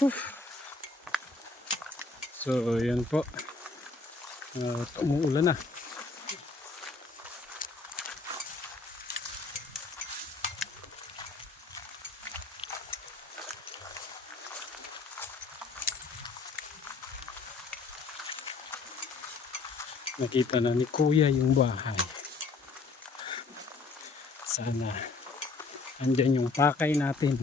So yan po, umuulan na. Nakita na ni Kuya yung bahay. Sana andyan yung pakay natin.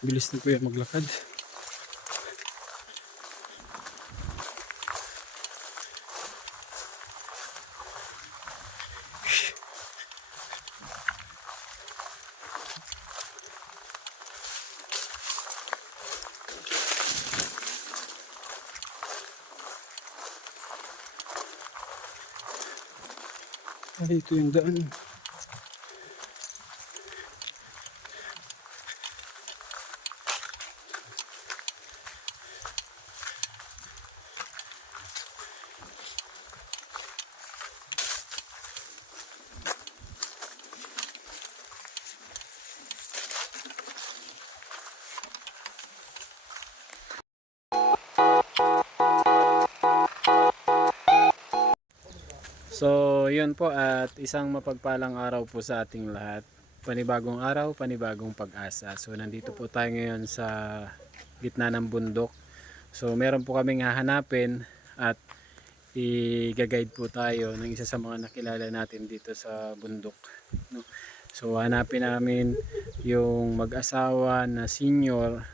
Bilis na Kuya maglakad. Ay, ito yung daan. So, yun po at isang mapagpalang araw po sa ating lahat. Panibagong araw, panibagong pag-asa. So, nandito po tayo ngayon sa gitna ng bundok. So, meron po kaming hahanapin at i-guide po tayo ng isa sa mga nakilala natin dito sa bundok. No? So, hanapin namin yung mag-asawa na senior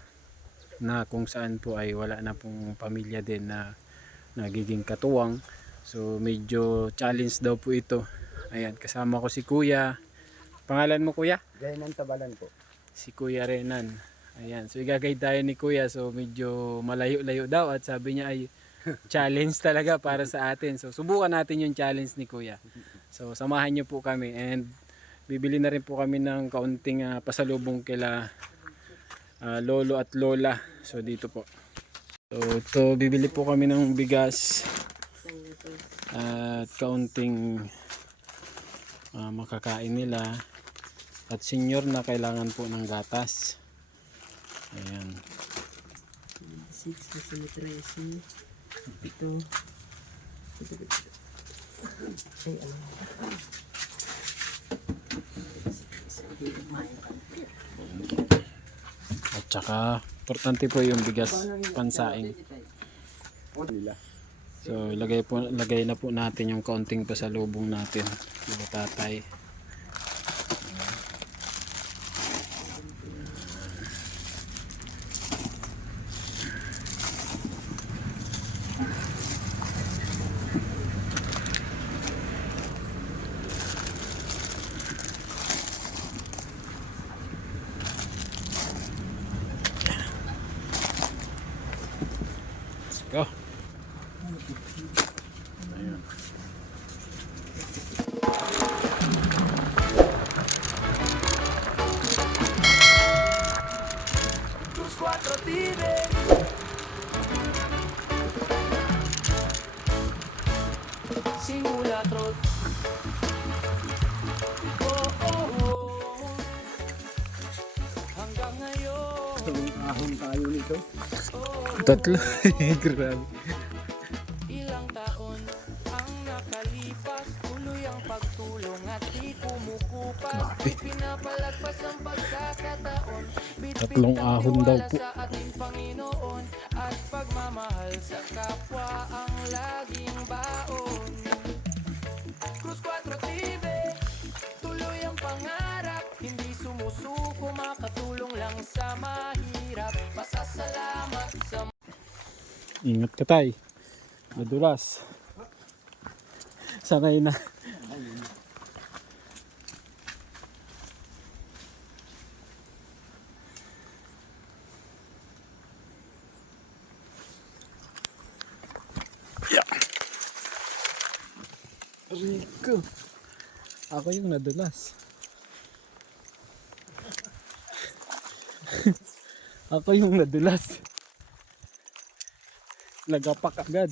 na kung saan po ay wala na pong pamilya din na nagiging katuwang. So medyo challenge daw po ito. Ayan, kasama ko si Kuya. Pangalan mo Kuya? Renan Tabalan po. Si Kuya Renan. Ayan, so i-guide tayo ni Kuya. So medyo malayo-layo daw at sabi niya ay challenge talaga para sa atin. So subukan natin yung challenge ni Kuya. So samahan niyo po kami and bibili na rin po kami ng kaunting pasalubong kila lolo at lola. So dito po. So ito bibili po kami ng bigas at kaunting makakain nila at senior na kailangan po ng gatas. Ayan. 6 na sinitresi. Ito. Ay, alam. At saka importante po yung bigas pansaing. So lagay na po natin yung kaunting pasalubong natin ng tatay. Let's go. Ayan. Tus cuatro tigres simulatrot. Hanggang ngayon Ahon tayo nito. Tatlo. Grabe. ilang taon ang nakalipas, tuloy ang pagtulong at di kumukupas. Grabe. Pinapalagpas ang pagkakataon, Tatlong ahon daw po. sa ating Panginoon at pagmamahal sa kapwa ang laging baon. Cruz 4 TV, tuloy ang pangarap, hindi sumusuko, makatulong lang sa mahirap. Pasasalamat sa Ingat ka tay. Madulas. Sanay na. Rico. Ako yung nadulas. Ako yung nadulas. Nagapak agad.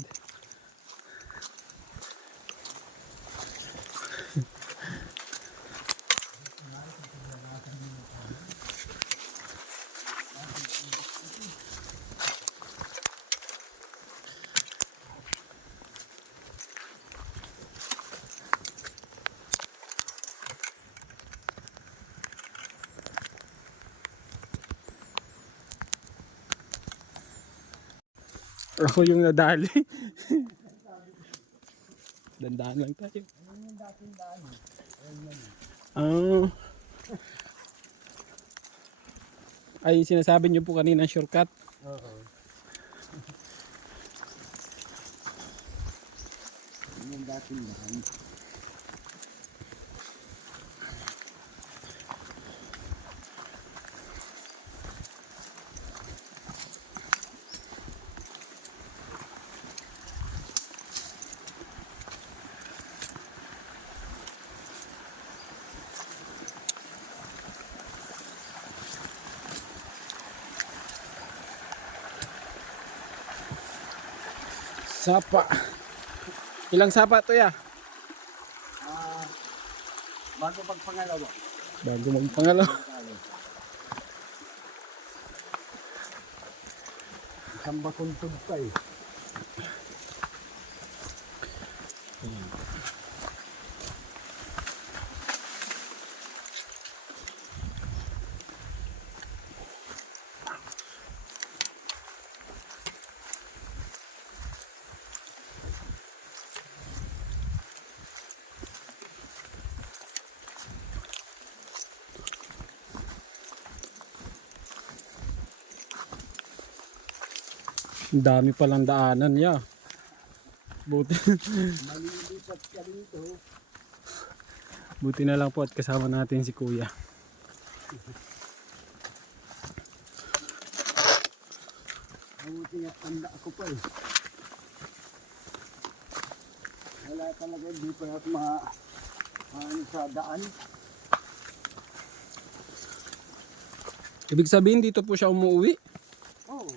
Ako yung nadali. Dandaan lang tayo. Ah. Ay, sinasabi niyo po kanina shortcut. Oo. Yun yung dating daan. Sapa. Ilang sapa to ya? Bago pagpangalawa. Bago magpangalaw. Isang bakuntog pa eh. Ang dami palang daanan ya. Buti. Malilipat ka dito. Buti na lang po at kasama natin si Kuya. Mabuti nga tanda ako pa eh. Wala talaga, hindi pa ako ano sa daan. Ibig sabihin dito po siya umuwi. Oo,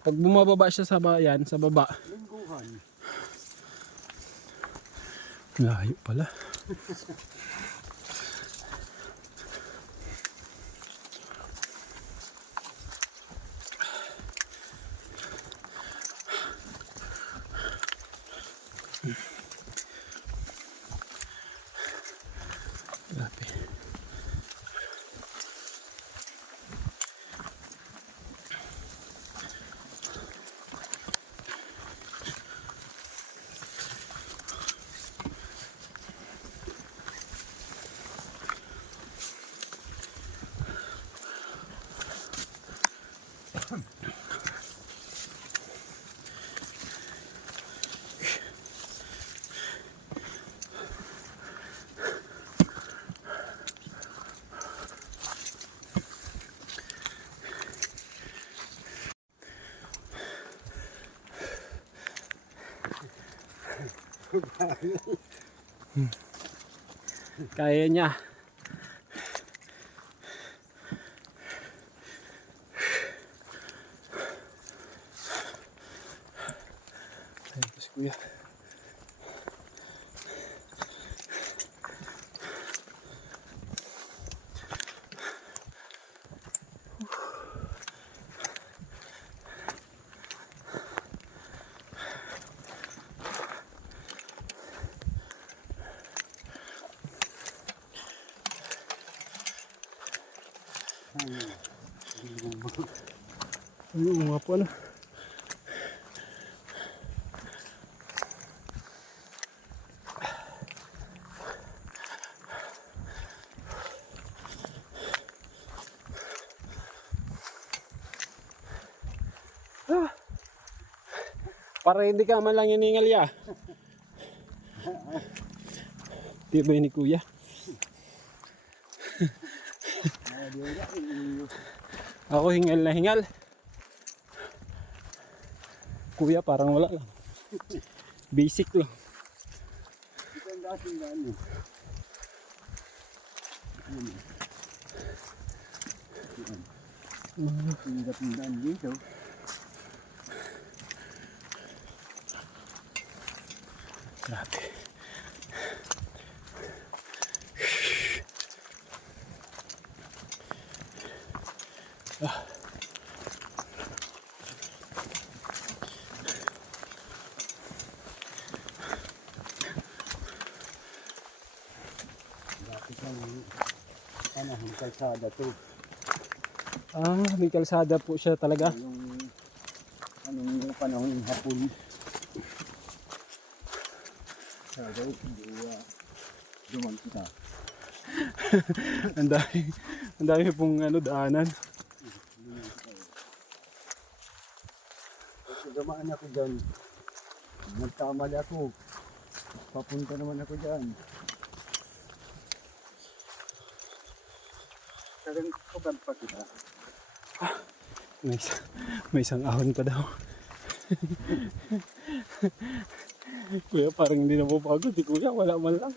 Pag bumababa siya sa bayan, sa baba. lingguhan. Layo pala. Grabe. Kaya niya. Ayun po si Kuya. Ayun nga po ano. Para hindi ka man lang hiningal ya. Di ba yun ni Kuya? Ako hingal na hingal. Kuya parang wala lang. Basic lang. klaseng daan eh. Yan eh. Yan. Hirap ng daan dito. Grabe. Dati siyang panahon kalsada to. Ah, may kalsada po siya talaga. Yung panahon ng hapon. Sabi, duman kita. Ang dami pong daanan. Kasi dumaan ako dyan. Nagkamali ako. Papunta naman ako dyan. Talagang kuban pa kita. May isang ahon pa daw. Kuya, parang hindi na po pagod. Kuya, wala man lang.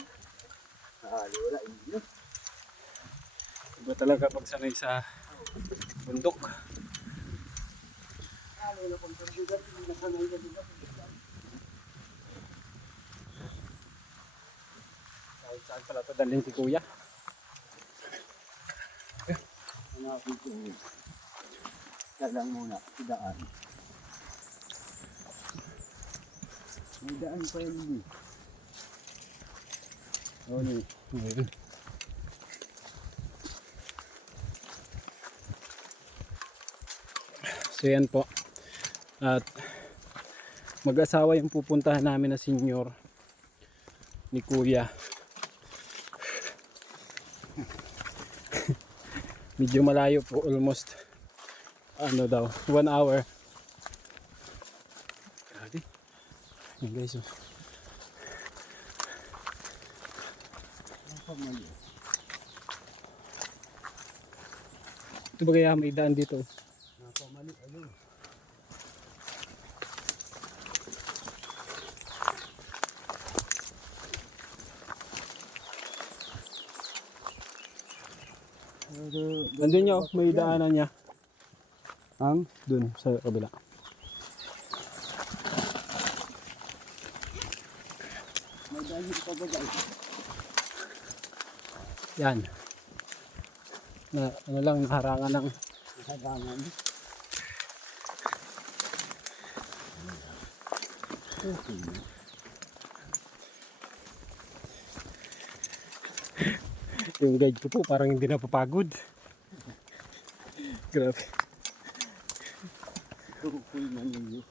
Wala, hindi. Iba talaga pag sanay sa bundok. Wala pang pagsigat. Nasanay ka dito. Kahit saan pala ito dalhin si Kuya. Hanapin ko. Kailang muna. Daan. May daan pa yun. Ayun. So yan po. At mag-asawa yung pupuntahan namin na senior ni Kuya. Medyo malayo po, almost 1 hour. Grabe. Yan guys. Oh. Ito ba kaya may daan dito? Napamali. Ayun. Nandun niya, may daanan niya. Ang? Dun sa kabila. May daan yung pabagay. Yan. Na ano lang, naharangan ng Harangan. Okay. yung guide ko po, parang hindi napapagod. Grabe. Okay na ninyo.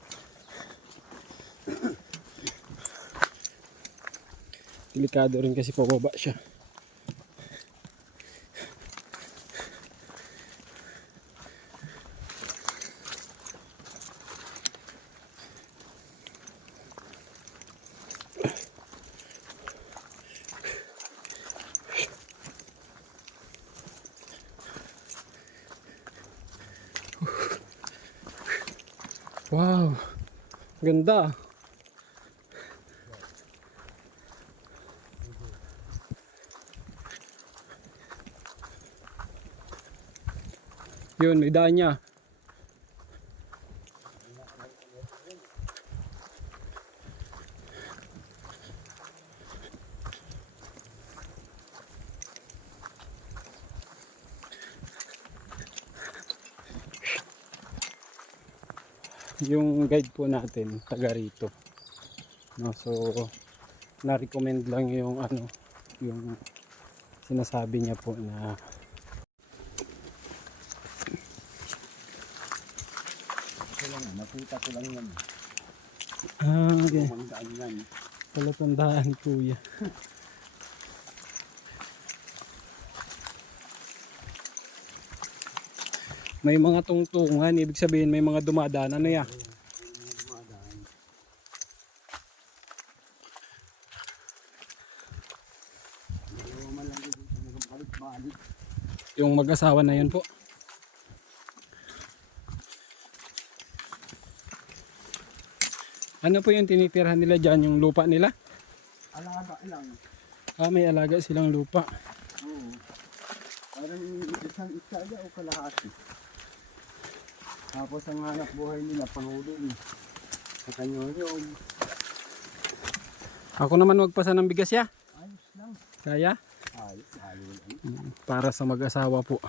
Delikado rin kasi pababa siya. Wow, ganda. Yun, may daan niya. Yung guide po natin taga rito, no? So na-recommend lang yung yung sinasabi niya po na Ito lang, nakita ko lang yan. okay. Mangdaan yan. Palatandaan Kuya. May mga tungtungan, ibig sabihin may mga dumadaan. Ano ya? Yung mag-asawa na yun po. Ano po yung tinitirhan nila dyan? Yung lupa nila? alaga lang. May alaga silang lupa. Oo. Parang isang isaya o kalahati. Tapos ang hanap buhay nila, panghulog. Sa kanyonyong. Ako naman magpasa ng bigas ya. Ayos lang. Kaya? Ayos lang. Para sa mag-asawa po.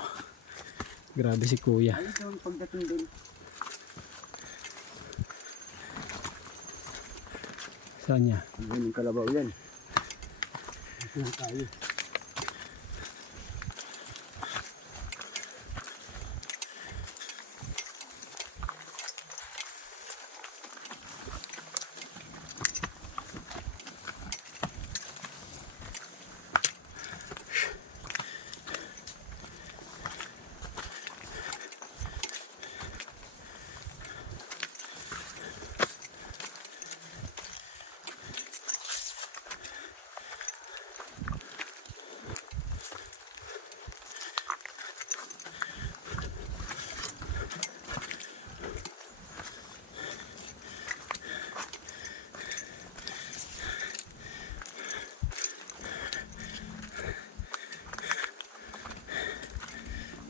Grabe si kuya. Ayos lang pagdating din. Saan niya? Ang ganyung kalabaw yan. Ito na tayo.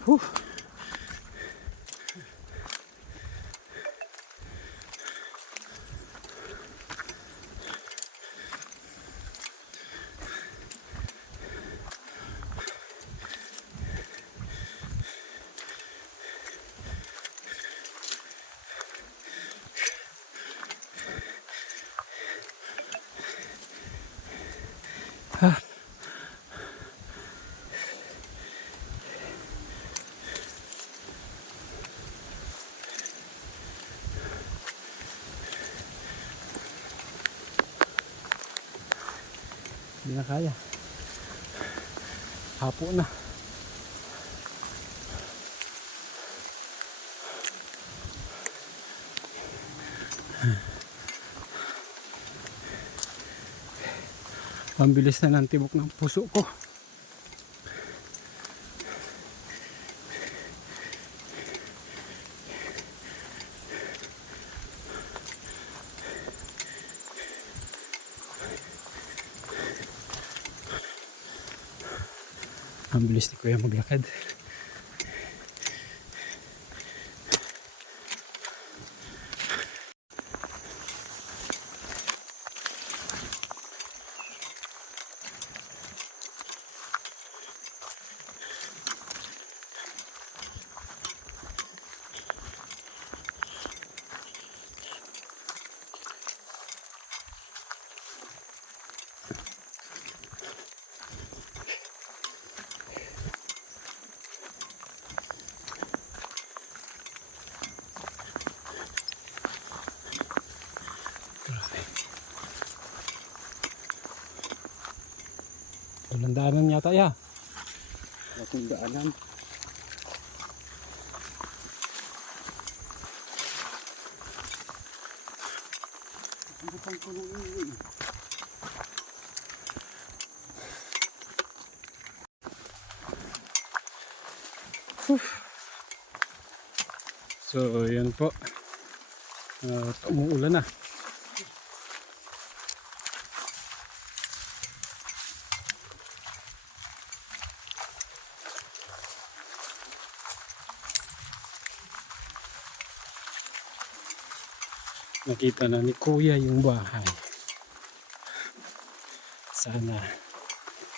Whew. Hindi na kaya. Hapo na. Ang bilis na ng tibok ng puso ko. Ang bilis ni kuya maglakad. Walang daanan yata ya. Ating daanan. Butang ko ng uwi. So yan po. Umuulan na. Nakita na ni kuya yung bahay. Sana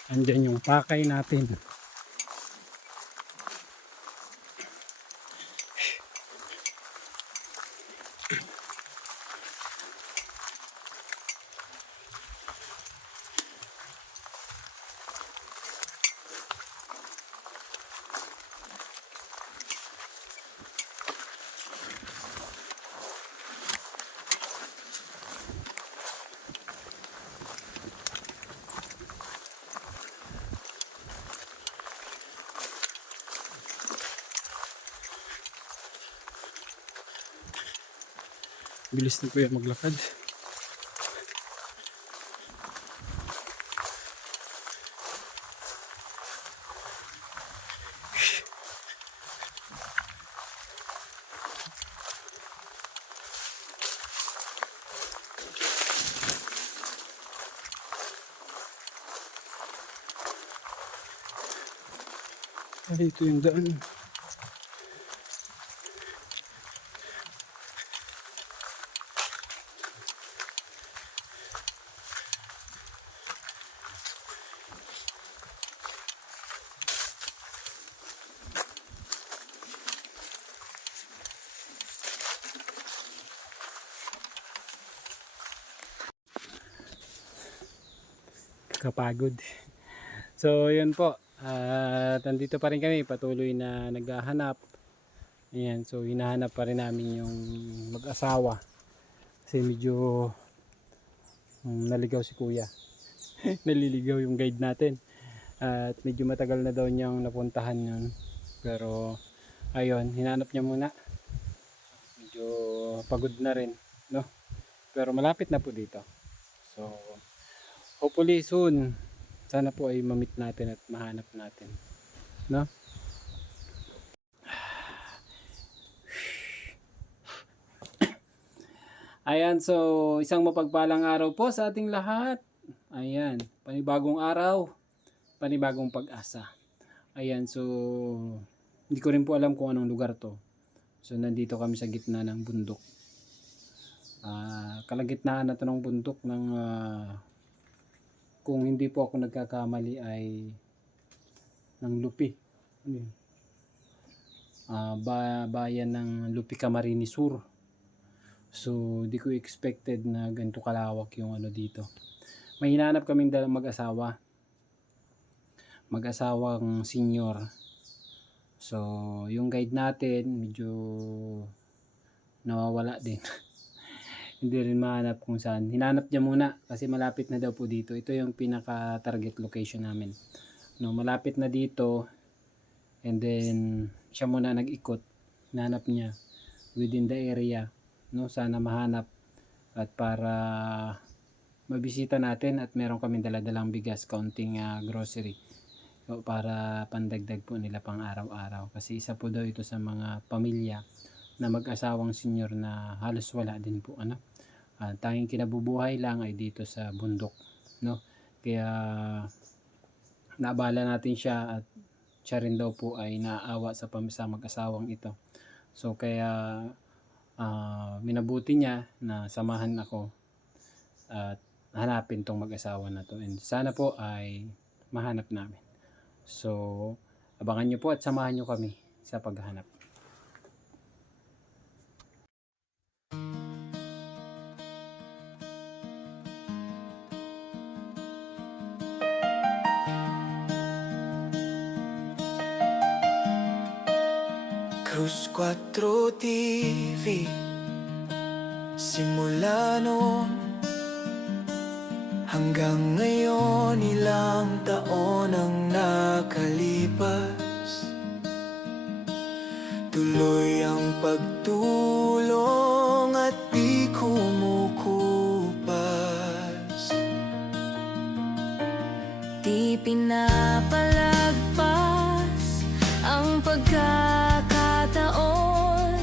andyan yung pakay natin. Bilis ni kuya maglakad. Ay, ito yung daan. Kapagod. So, yun po. At nandito pa rin kami, patuloy na naghahanap. Ayan, so hinahanap pa rin namin yung mag-asawa. Kasi medyo naligaw si kuya. Naliligaw yung guide natin. At medyo matagal na daw niyang napuntahan yun. Pero, ayun, hinanap niya muna. Medyo pagod na rin, no? Pero malapit na po dito. So, hopefully soon, sana po ay ma-meet natin at mahanap natin, no? Ayan, so isang mapagpalang araw po sa ating lahat. Ayan, panibagong araw, panibagong pag-asa. Ayan, so hindi ko rin po alam kung anong lugar to. So nandito kami sa gitna ng bundok. Kalagitnaan na to ng bundok ng kung hindi po ako nagkakamali ay ng Lupi. Ano yun? Bayan ng Lupi, Camarines Sur. So, di ko expected na ganito kalawak yung ano dito. May hinanap kaming dalang mag-asawa. Mag-asawang senior. So, yung guide natin medyo nawawala din. Hindi rin mahanap kung saan. Hinanap niya muna kasi malapit na daw po dito. Ito yung pinaka target location namin. No, malapit na dito. And then siya muna nag-ikot. Hinanap niya within the area. No, sana mahanap at para mabisita natin at meron kaming dala-dalang bigas, kaunting grocery. So, para pandagdag po nila pang araw-araw. Kasi isa po daw ito sa mga pamilya na mag-asawang senior na halos wala din po ano. Tanging kinabubuhay lang ay dito sa bundok, no? Kaya naabala natin siya at siya rin daw po ay naaawa sa mag-asawang ito. So kaya minabuti niya na samahan ako at hanapin tong mag-asawa na to. And sana po ay mahanap namin. So abangan nyo po at samahan nyo kami sa paghahanap. Cruz 4 TV. Simula noon hanggang ngayon, ilang taon ang nakalipas. Tuloy ang pagtulong at di kumukupas. Di pinapalagpas ang pagkakataon,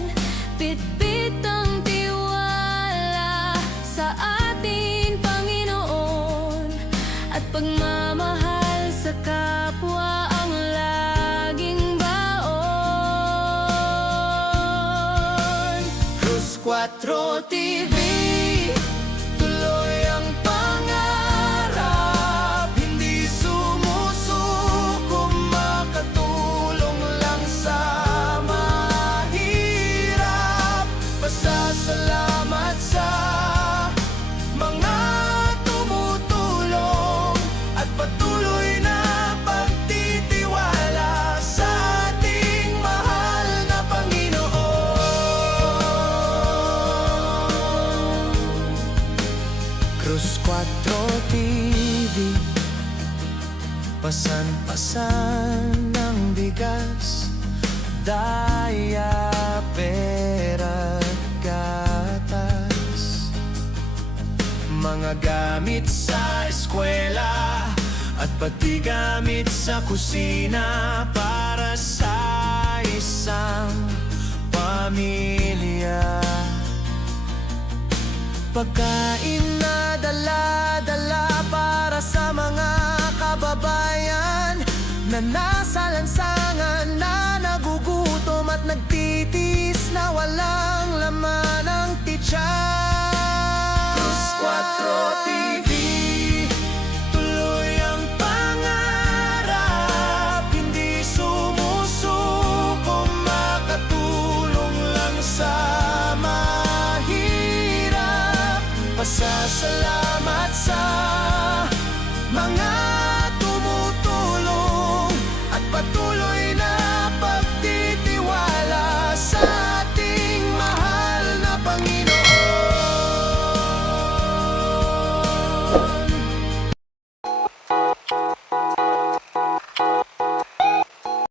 bitbit ang tiwala sa ating Panginoon, at pagmamahal sa kapwa ang laging baon. Cruz 4 TV, tuloy ang pangarap, hindi sumusuko, makatulong lang sa mahirap. Pasasalamat sa mga tumutulong at patuloy na pagtitiwala sa ating mahal na Panginoon. Cruz 4 TV, pasan-pasan ng bigas, daya, pera, gatas, mga gamit sa eskwela at pati gamit sa kusina para sa isang pamilya. Pagkain na dala-dala pa